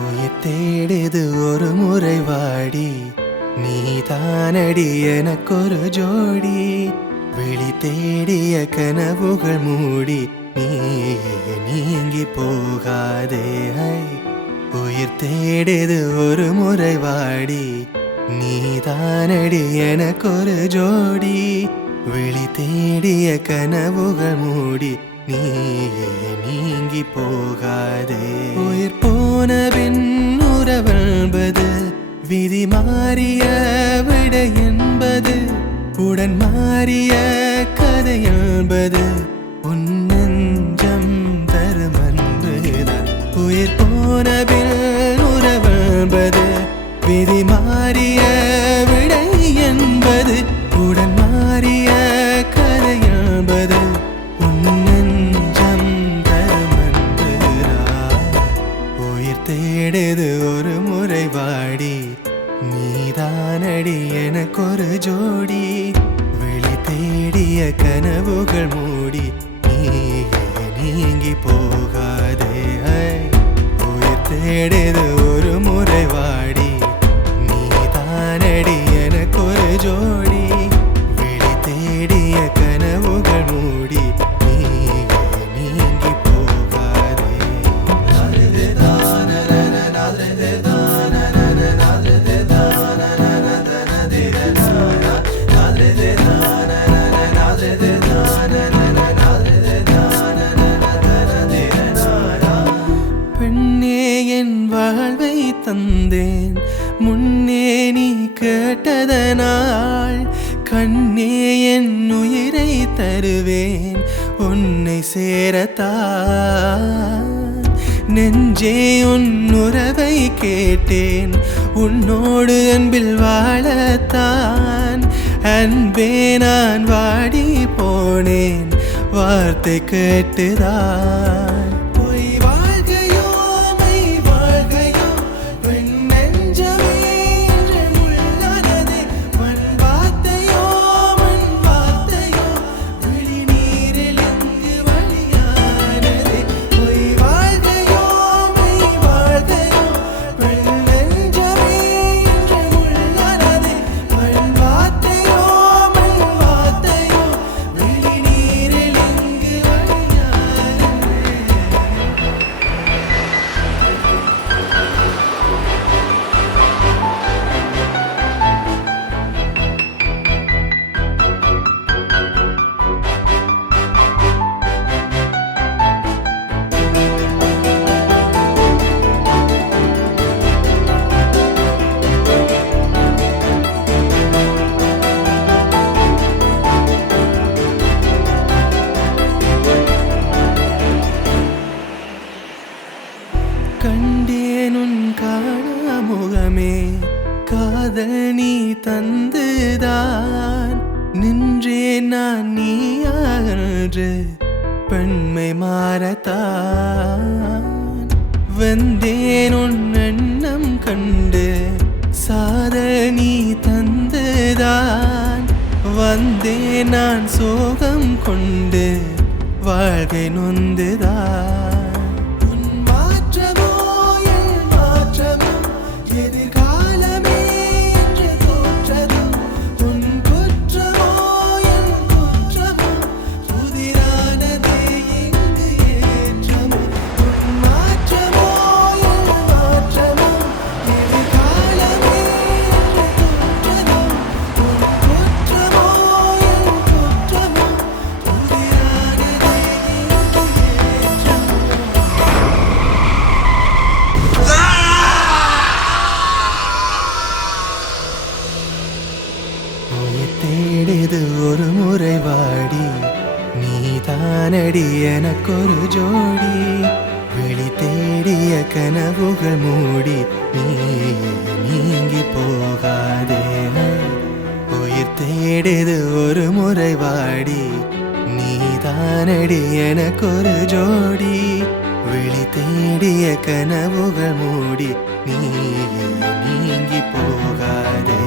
உயிர் தேடுது ஒரு முறை வாடி, நீதானடி எனக்கொரு ஜோடி. விழி தேடிய கனவுகள் மூடி, நீங்கி போகாதே. உயிர் தேடுது ஒரு முறை வாடி, நீதானடி எனக்கொரு ஜோடி. விழி தேடிய கனவுகள் மூடி, நீங்கி போகாதே. உயிர் போன பின் உறவென்பது விதி மாறிய விடை என்பது, உடன் மாறிய கதை என்பது உன் நெஞ்சம் தரும் அன்புதான். உயிர் போன பின் உறவென்பது விதி மாறிய விடை என்பது, உடன் மாறிய கதை என்பது உன் நெஞ்சம் தரும் அன்புதான். உயிர் தேடுது ஒரு முறை வாடி, நீதானடி எனக்கொரு ஜோடி. விழி தேடிய கனவுகள் மூடி, நீங்கி போகாதே. உயிர் தேடுது ஒரு முறை வாடி, நீதானடி எனக்கொரு ஜோடி. விழி தேடிய கனவுகள் மூடி, நீங்கி போகாதே. பெண்ணே என் வாழ்வை தந்தேன் முன்னே நீ கேட்டதனால், கண்ணே என் உயிரை தருவேன் உன்னை சேரத்தான். நெஞ்சே உன் உறவை கேட்டேன் உன்னோடு அன்பில் வாழத்தான். அன்பே நான் வாடி போனேன் வார்த்தை கேட்டுதான். பொய் வாழ்கையோ மெய் வாழ்கையோ பெண் நெஞ்சமே என்று முள்ளானதே. மண் வார்த்தையோ மண் வார்த்தையோ விழி நீரில் இங்கு வழியானதே. பொய் வாழ்கையோ மெய் வாழ்கையோ பெண் நெஞ்சமே என்று முள்ளானதே. மண் வார்த்தையோ மண் வார்த்தையோ விழி நீரில் இங்கு வழியானதே. கண்டேன் உன் காணா முகமே காதல் நீ தந்துதான். நின்றேன் நான் நீயாகன்று பெண்மை மாறத்தான். வந்தேன் உன் எண்ணம் கண்டு சாதல் நீ தந்துதான். வந்தேன் நான் சோகம் கொண்டு வாழ்க்கை நொந்துதான். எதிர்காலமே என்று தோற்றதும் உன் குற்றமோ என் குற்றமோ, புதிரானதே இங்கு ஏற்றமோ. உன் மாற்றமோ என் மாற்றமோ, எதிர்காலமே என்று தோற்றதும் உன் குற்றமோ என் குற்றமோ, புதிரானதே இங்கு ஏற்றமோ. உயிர் தேடுது ஒரு முறை வாடி, நீதானடி எனக்கொரு ஜோடி. விழி தேடிய கனவுகள் மூடி, நீங்கி போகாதே. உயிர் தேடுது ஒரு முறை வாடி, நீதானடி எனக்கொரு ஜோடி. വിളി തേടിയ കനവുകൾ മൂടി നീ നീങ്ങി പോകാതെ